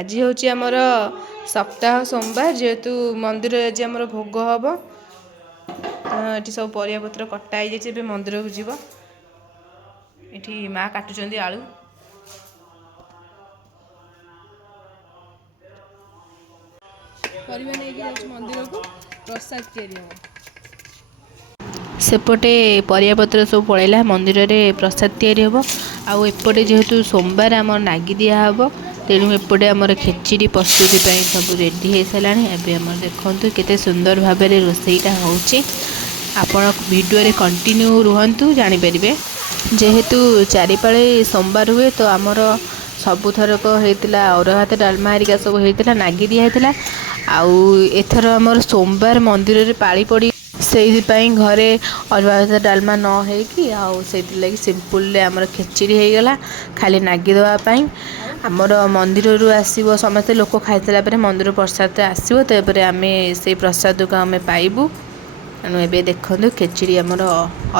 आज हूँ आमर सप्ताह सोमवार जेहेतु मंदिर आज आमर भोग हम ये सब परियापत्र कटा जाइए मंदिर को जीव ये माँ काटुंट आलू मंदिर को प्रसाद तैयारी सेपटे परियापत्र सब पलैला मंदिर में प्रसाद तैयारी हम आउ एपटे जेहेतु सोमवार आम नागी दिहब तेणु एपटे आमर खेचड़ी प्रस्तुति सब रेडी हो सारा एवं देखु केते सुंदर भाव में रोसईटा होपण भिडियो कंटिन्यू रुहतु जानीपर जेहेतु चारिपाली सोमवार हुए तो आमर सबुथरक होता अरुआ भात डालमा हरिका सब होता नागी दिहता आउ एथर आमर सोमवार मंदिर में पाली पड़ी से घरे अरुआ भात डालमा न होगी सिंपल आमर खेचड़ी होगला खाली नागी देवाई आमर मंदिर आसव समस्ते लोक खाई सारा मंदिर प्रसाद आसो तो आम से प्रसाद को आम पाइबू तेणु ए देखु खेचड़ी आमर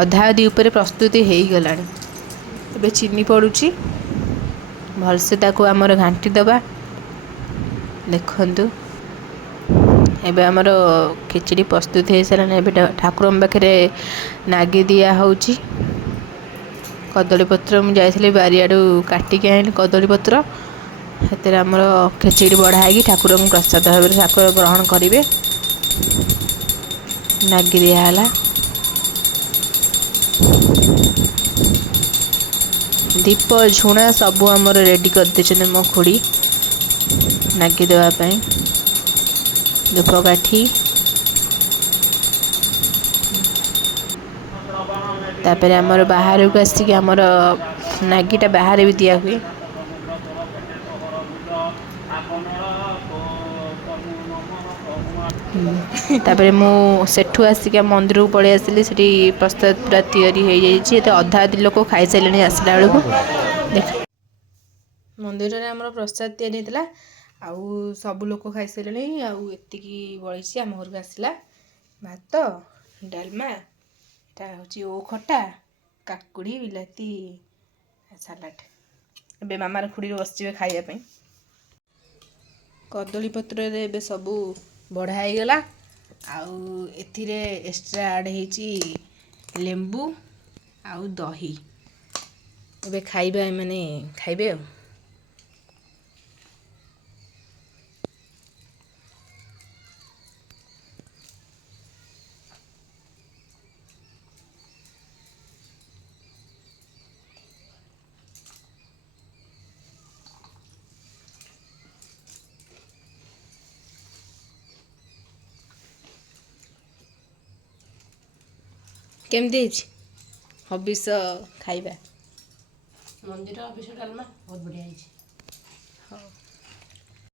अधा अधी उपर प्रस्तुति हो गला चीनी पड़ुची भलसे ताको आमर घांटी दबा देखु एबे आमर खिचड़ी प्रस्तुत हो सारा ए ठाकुर पाखे नागी दिया होची कदली पत्र मुझे जाइए बारियाडू काटिक आनी कदली पत्र से आमर खिचड़ी बढ़ाई ठाकुर को प्रसाद भाव ठाकुर ग्रहण करेंगे नागी दिहला दीप झुणा सबू आमर रेडी कर देछन मो खुड़ी नागी देवाई धूपकाठी तापर आमर बाहर को आसिक आमर नागीटा बाहर भी दिया हुए तापर मुठू आसिक मंदिर को पलि आसली से प्रसाद पूरा या अधा अधी लोक खाई सारे आसला बेलू देख मंदिर में आम प्रसाद या आउ सब लोक खाई सारे आती बड़ी आम घर को आसला भात डालमा यहाँ हूँ ओ खटा काकुड़ी बिलाती सालाड ए मामार खुड़ी बस खाइबा कदली पत्र ए सबू बढ़ाई गला आउ एथिरे एक्स्ट्रा ऐड होची लेंबू आउ दही ए खाइबा माने खाइबे केमती हबिष खाइबा मंदिर हबिष डालमा बहुत बढ़िया है।